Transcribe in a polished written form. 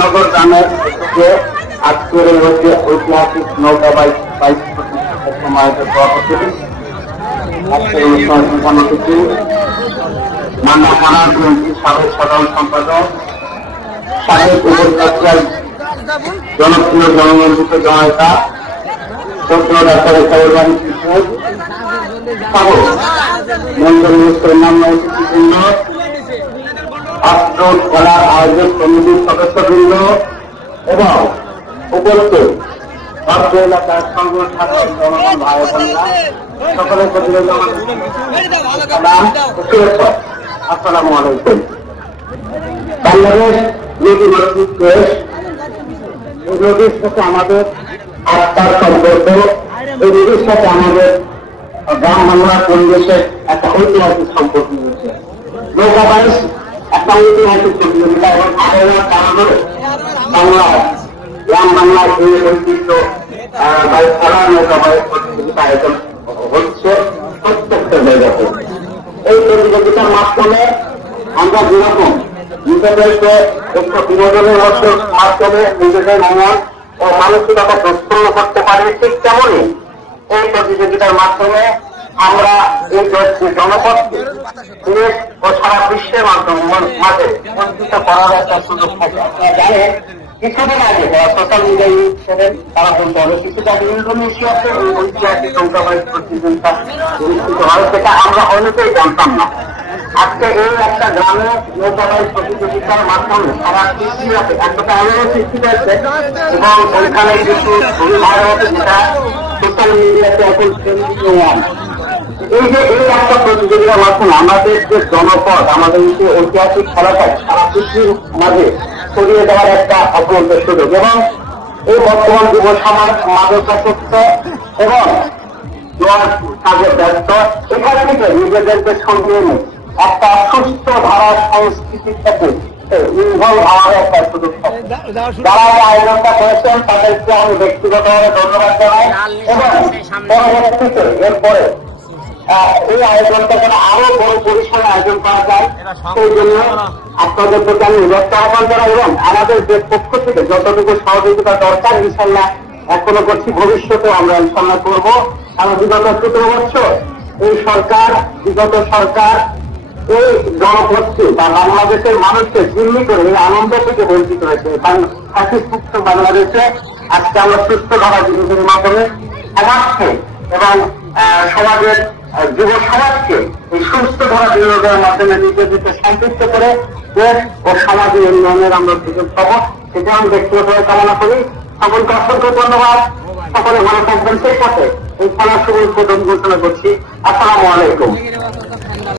নগর গ্রামের আজকের মধ্যে ঐতিহাসিক নৌকা বাইক সমাবেশের সভাপতি আজকের অনুষ্ঠান সম্পন্ন করছি মান্না থানা বিএনপি সাবেক সাধারণ সম্পাদক সাবেক উপজেলার জনপ্রিয় জনমন্ত্রিত জননেতা ডাক্তার সাহেবানী কিশোর সাবক মন্ডল মিনিস্টারের নাম অতিথিবৃন্দ ছাত্র খেলার আয়োজক কমিটির সদস্যবৃন্দ এবং উপস্থিত অর্থ এলাকার সংগঠন জনগণ ভাই বোনেরা সকলের প্রতি আসসালামু আলাইকুম। বাংলাদেশ নদী মাতৃক দেশ, এই নদীর সাথে আমাদের আত্মার সম্পর্ক, এই নদীর সাথে আমাদের গ্রাম বাংলার পরিবেশের একটা ঐতিহাসিক সম্পর্ক রয়েছে। নৌকা বাইচ একটা ঐতিহাসিক প্রতিযোগিতা এবং আবহাওয়ার কারণে বাংলায় গ্রাম বাংলার এই ঐতিহ্য বাইক খেলা নৌকা বাইচ প্রতিযোগিতা আয়োজন হচ্ছে প্রত্যেকটা জায়গাতে। এই প্রতিযোগিতার মাধ্যমে আমরা যেরকম নিজেদেরকে একটু বিনোদনের মাধ্যমে নিজেদের মন ও মানসিকতা প্রস্তুত করতে পারি, ঠিক তেমনই এই প্রতিযোগিতার মাধ্যমে আমরা এই জনপদকে দেশ ও সারা বিশ্বের মাঝে বঞ্চিত করার একটা সুযোগ থাকে। আপনারা জানেন কিছুদিন আগে যারা সোশ্যাল মিডিয়া ইউজ করেন তারা বলতে হবে কিছুটা ইন্দোনেশিয়াতে এই ঐতিহাসিক নৌকা বাইচ প্রতিযোগিতা অনুষ্ঠিত হয়, সেটা আমরা অনেকেই জানতাম না। আজকে এই একটা গ্রামে নৌকা বাইচ প্রতিযোগিতার মাধ্যমে সারা পৃথিবীতে একটা আলোড়ন সৃষ্টি হয়েছে এবং ওইখানে কিছু ছবি ভাইরাল হচ্ছে যেটা সোশ্যাল মিডিয়াতে এখন ট্রেন্ডিং। এই যে এই একটা প্রতিযোগিতার মাধ্যমে আমাদের যে জনপদ, আমাদের যে ঐতিহাসিক খেলাটা সারা পৃথিবীর মাঝে ছড়িয়ে দেওয়ার একটা অপূর্ব সুযোগ এবং এই বর্তমান যুব সমাজ মাদকাসক্ত এবং কাজে ব্যস্ত, এখান থেকে নিজেদেরকে সঙ্গে নিয়ে একটা সুস্থ ধারার সংস্কৃতির সাথে ইনভলভ হওয়ার একটা সুযোগ থাকে। যারা এই আয়োজনটা করেছেন তাদেরকে আমি ব্যক্তিগতভাবে ধন্যবাদ জানাই এবং পরবর্তীতে এরপরে এই আয়োজনটা যেন আরো বড় পরিসরে আয়োজন করা যায় সেই জন্য আপনাদের প্রতি আমি উদ্যোক্ত আহ্বান জানাই এবং আমাদের যে পক্ষ থেকে যতটুকু সহযোগিতা দরকার ইনশাল্লাহ এখনো করছি, ভবিষ্যতে আমরা ইনশাল্লাহ করবো। কারণ বিগত 17 বছর এই সরকার এই জনপদকে বা বাংলাদেশের মানুষকে জিম্মি করে এই আনন্দ থেকে বঞ্চিত হয়েছে। সুস্থ বাংলাদেশে আজকে আমরা সুস্থ ধারা জীবনের মাধ্যমে সমাজকে এবং সমাজের যুব সমাজকে এই সুস্থ ধারা বিনোদনের মাধ্যমে নিজেদেরকে সম্পৃক্ত করে দেশ ও সমাজের উন্নয়নের আমরা সুযোগ পাবো, সেটা আমি ব্যক্তিগতভাবে কামনা করি। সকলকে অসংখ্য ধন্যবাদ। সকলে ভালো থাকবেন। সেই সাথে এই খেলার শুভ উদ্বোধন ঘোষণা করছি। আসসালামু আলাইকুম।